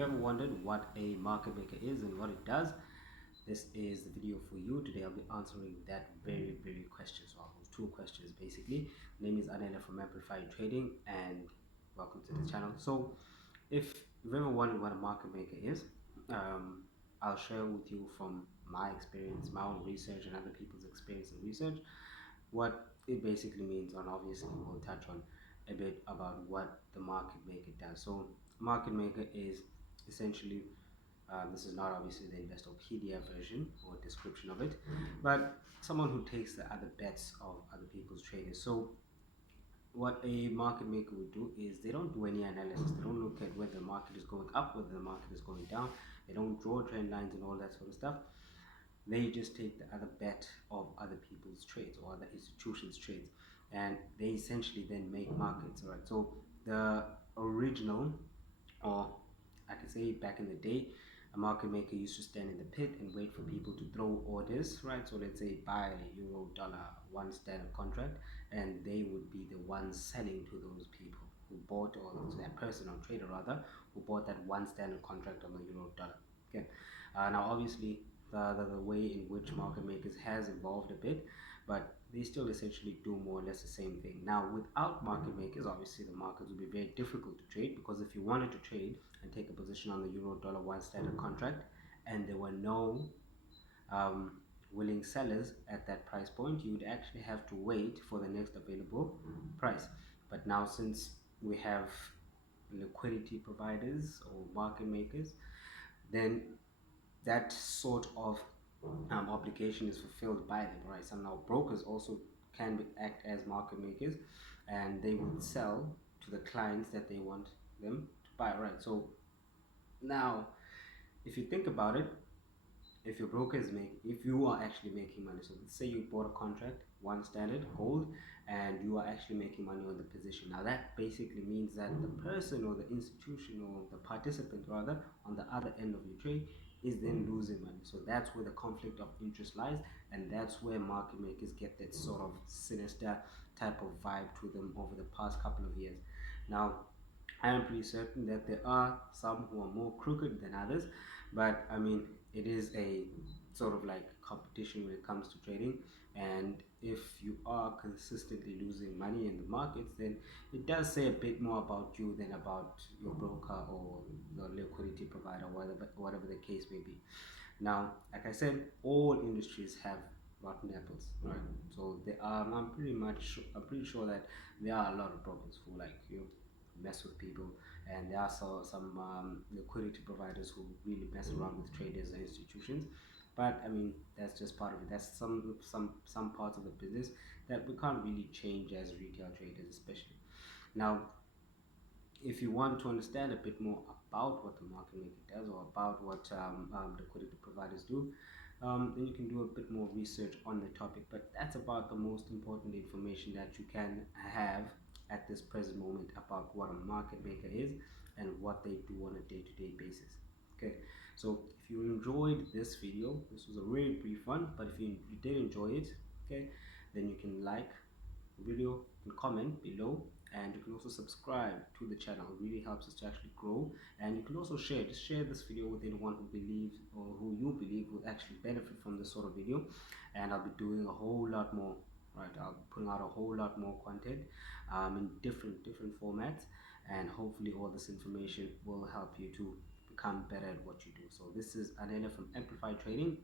ever wondered what a market maker is and what it does, this is the video for you. Today I'll be answering that very question. So I'll have two questions basically. My name is Anela from Amplified Trading and welcome to the channel. So if you've ever wondered what a market maker is, I'll share with you from my experience, my own research and other people's experience and research what it basically means, and obviously we'll touch on a bit about what the market maker does. So market maker is essentially, this is not obviously the Investopedia version or description of it, but someone who takes the other bets of other people's traders. So what a market maker would do is they don't do any analysis. They don't look at whether the market is going up, whether the market is going down. They don't draw trend lines and all that sort of stuff. They just take the other bet of other people's trades or other institutions' trades, and they essentially then make markets. Right. So the original, or I could say back in the day, a market maker used to stand in the pit and wait for people to throw orders, right? So let's say buy euro dollar one standard contract, and they would be the ones selling to those people who bought, or to that person or trader rather, who bought that one standard contract on the euro dollar. Okay. Now obviously the way in which market makers has evolved a bit, but they still essentially do more or less the same thing. Now, without market makers, obviously the markets would be very difficult to trade, because if you wanted to trade and take a position on the euro dollar one standard contract and there were no willing sellers at that price point, you would actually have to wait for the next available price. But now, since we have liquidity providers or market makers, then that sort of obligation is fulfilled by them, right? So now brokers also act as market makers, and they would sell to the clients that they want them to buy, right? So now, if you think about it, if your broker is if you are actually making money, so let's say you bought a contract one standard gold and you are actually making money on the position. Now that basically means that the person or the institution or the participant rather on the other end of your trade is then losing money. So that's where the conflict of interest lies, and that's where market makers get that sort of sinister type of vibe to them over the past couple of years. Now I am pretty certain that there are some who are more crooked than others, but I mean, it is a sort of like competition when it comes to trading. And if you are consistently losing money in the markets, then it does say a bit more about you than about your broker or the liquidity provider, whatever the case may be. Now, like I said, all industries have rotten apples, right? So there are. I'm pretty sure that there are a lot of brokers who mess with people, and there are some liquidity providers who really mess around with traders and institutions. But I mean, that's just part of it. That's some parts of the business that we can't really change as retail traders, especially. Now, if you want to understand a bit more about what the market maker does, or about what liquidity providers do, then you can do a bit more research on the topic. But that's about the most important information that you can have at this present moment about what a market maker is and what they do on a day-to-day basis. Okay, so if you enjoyed this video, this was a really brief one, but if you did enjoy it, okay, then you can like video, you can comment below, and you can also subscribe to the channel. It really helps us to actually grow. And you can also just share this video with anyone who believes, or who you believe will actually benefit from this sort of video. And I'll be doing a whole lot more, right? I'll be putting out a whole lot more content in different formats, and hopefully all this information will help you to become better at what you do. So this is Anela from Amplified Trading,